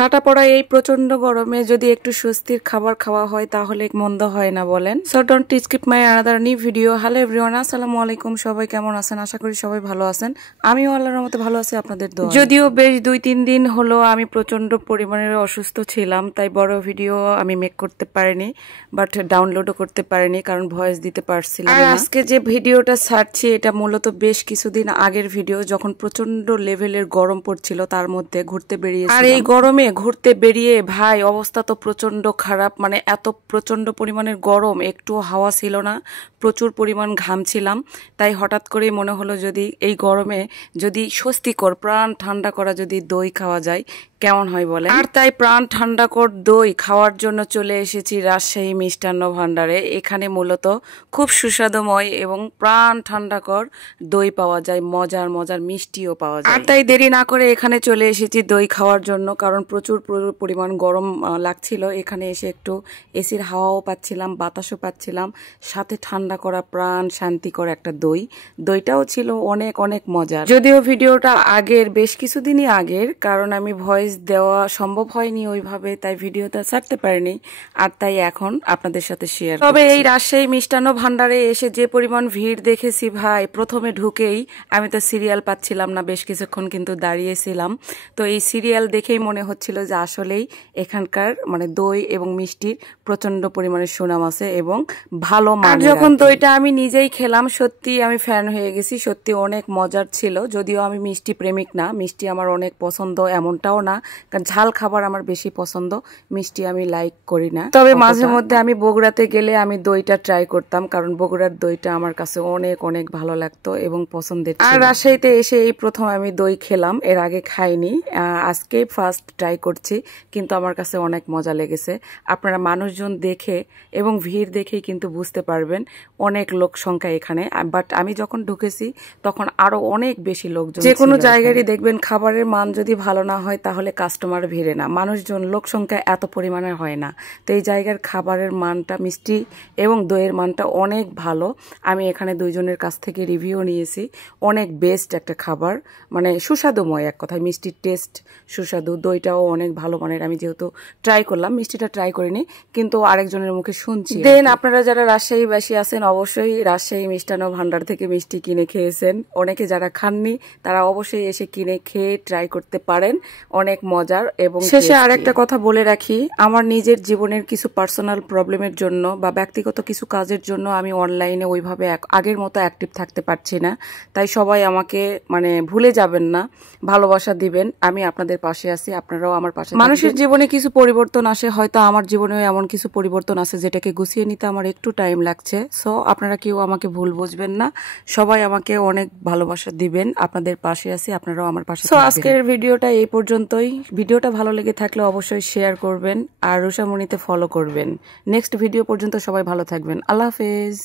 ঠাটা পড়া এই প্রচন্ড গরমে যদি একটু স্বস্তির খাবার খাওয়া হয় তাহলে মন্দ হয় না বলেন। So don't skip my another new video. Hello everyone, আসসালামু আলাইকুম। সবাই কেমন আছেন? আশা করি সবাই ভালো আছেন। আমিও আল্লাহর মতো ভালো আছি আপনাদের দোয়ায়। যদিও বেশ 2-3 দিন হলো আমি প্রচন্ড পরিমাণে অসুস্থ ছিলাম, তাই বড় ভিডিও আমি মেক করতে পারিনি, বাট ডাউনলোডও করতে পারিনি কারণ ভয়েস দিতে পারছিলাম না। আর আজকে যে ভিডিওটা ছাড়ছি এটা মূলত বেশ কিছুদিন আগের ভিডিও, যখন প্রচন্ড লেভেলের গরম পড়ছিল, তার মধ্যে ঘুরতে বেরিয়েছি। আর এই গরমে ঘুরতে বেরিয়ে ভাই অবস্থা তো প্রচন্ড খারাপ, মানে এত প্রচন্ড পরিমাণের গরম, একটু হাওয়া ছিল না, প্রচুর পরিমাণ ঘামছিলাম। তাই হঠাৎ করেই মনে হলো যদি এই গরমে যদি স্বস্তিকর প্রাণ ঠান্ডা করা যদি দই খাওয়া যায় কেমন হয় বলে। আর তাই প্রাণ ঠান্ডাকর দই খাওয়ার জন্য চলে এসেছি রাজশাহী মিষ্টান্ন ভান্ডারে। এখানে মূলত খুব সুস্বাদুময় এবং প্রাণ ঠান্ডাকর দই পাওয়া যায়, মজার মজার মিষ্টিও পাওয়া যায়। আর তাই দেরি না করে এখানে চলে এসেছি দই খাওয়ার জন্য, কারণ প্রচুর পরিমাণ গরম লাগছিল। এখানে এসে একটু এসির হাওয়াও পাচ্ছিলাম, বাতাসও পাচ্ছিলাম, সাথে ঠান্ডা করা প্রাণ শান্তিকর একটা দই। দইটাও ছিল অনেক অনেক মজার। যদিও ভিডিওটা আগের, বেশ কিছুদিনই আগের, কারণ আমি ভয়েস দেওয়া সম্ভব হয়নি ওইভাবে, তাই ভিডিওটা ছাড়তে পারিনি। আর তাই এখন আপনাদের সাথে শেয়ার। তবে এই রাজশাহী মিষ্টান্ন ভান্ডারে এসে যে পরিমাণ ভিড় দেখেছি ভাই, প্রথমে ঢুকেই আমি তো সিরিয়াল পাচ্ছিলাম না, বেশ কিছুক্ষণ কিন্তু দাঁড়িয়েছিলাম। তো এই সিরিয়াল দেখেই মনে হচ্ছিল যে আসলেই এখানকার মানে দই এবং মিষ্টির প্রচন্ড পরিমাণে সুনাম আছে এবং ভালো মান। যখন দইটা আমি নিজেই খেলাম, সত্যি আমি ফ্যান হয়ে গেছি, সত্যি অনেক মজার ছিল। যদিও আমি মিষ্টি প্রেমিক না, মিষ্টি আমার অনেক পছন্দ এমনটাও না, কারণ ঝাল খাবার আমার বেশি পছন্দ, মিষ্টি আমি লাইক করি না। তবে মাঝে মধ্যে আমি বগুড়াতে গেলে আমি দইটা ট্রাই করতাম, কারণ বগুড়ার দইটা আমার কাছে অনেক অনেক ভালো লাগতো এবং পছন্দের। আর রাজশাহীতে এসে এই প্রথম আমি দই খেলাম, এর আগে খাইনি, আজকে ফার্স্ট ট্রাই করছি, কিন্তু আমার কাছে অনেক মজা লেগেছে। আপনারা মানুষজন দেখে এবং ভিড় দেখেই কিন্তু বুঝতে পারবেন অনেক লোক সংখ্যা এখানে। বাট আমি যখন ঢুকেছি তখন আরো অনেক বেশি লোকজন। যে কোনো জায়গারই দেখবেন খাবারের মান যদি ভালো না হয় তাহলে কাস্টমার ভিড়ে না, মানুষজন লোক সংখ্যা এত পরিমাণে হয় না। তো এই জায়গার খাবারের মানটা, মিষ্টি এবং দইয়ের মানটা অনেক ভালো। আমি এখানে দুইজনের কাছ থেকে রিভিউ নিয়েছি, অনেক বেস্ট একটা খাবার, মানে সুস্বাদুময় এক কথায়, মিষ্টির টেস্ট সুস্বাদু, দইটাও অনেক ভালো মানের। আমি যেহেতু ট্রাই করলাম, মিষ্টিটা ট্রাই করিনি, কিন্তু আরেকজনের মুখে শুনছি। দেন আপনারা যারা রাজশাহীবাসী আছেন অবশ্যই রাজশাহী মিষ্টান্ন ভান্ডার থেকে মিষ্টি কিনে খেয়েছেন। অনেকে যারা খাননি তারা অবশ্যই এসে কিনে খেয়ে ট্রাই করতে পারেন, অনেক মজার। এবং শেষে আরেকটা কথা বলে রাখি, আমার নিজের জীবনের কিছু পার্সোনাল প্রবলেমের জন্য বা ব্যক্তিগত কিছু কাজের জন্য আমি অনলাইনে ওইভাবে আগের মতো অ্যাক্টিভ থাকতে পারছি না। তাই সবাই আমাকে মানে ভুলে যাবেন না, ভালোবাসা দিবেন, আমি আপনাদের পাশে আছি, আপনারাও আমার পাশে। মানুষের জীবনে কিছু পরিবর্তন আসে, হয়তো আমার জীবনেও এমন কিছু পরিবর্তন আছে যেটাকে গুছিয়ে নিতে আমার একটু টাইম লাগছে। সো আপনারা কেউ আমাকে ভুল বুঝবেন না, সবাই আমাকে অনেক ভালোবাসা দিবেন, আপনাদের পাশে আছি, আপনারাও আমার পাশে। সো আজকের ভিডিওটা এই পর্যন্তই। ভিডিওটা ভালো লেগে থাকলে অবশ্যই শেয়ার করবেন আর রুষামণিতে ফলো করবেন। নেক্সট ভিডিও পর্যন্ত সবাই ভালো থাকবেন। আল্লাহ হাফেজ।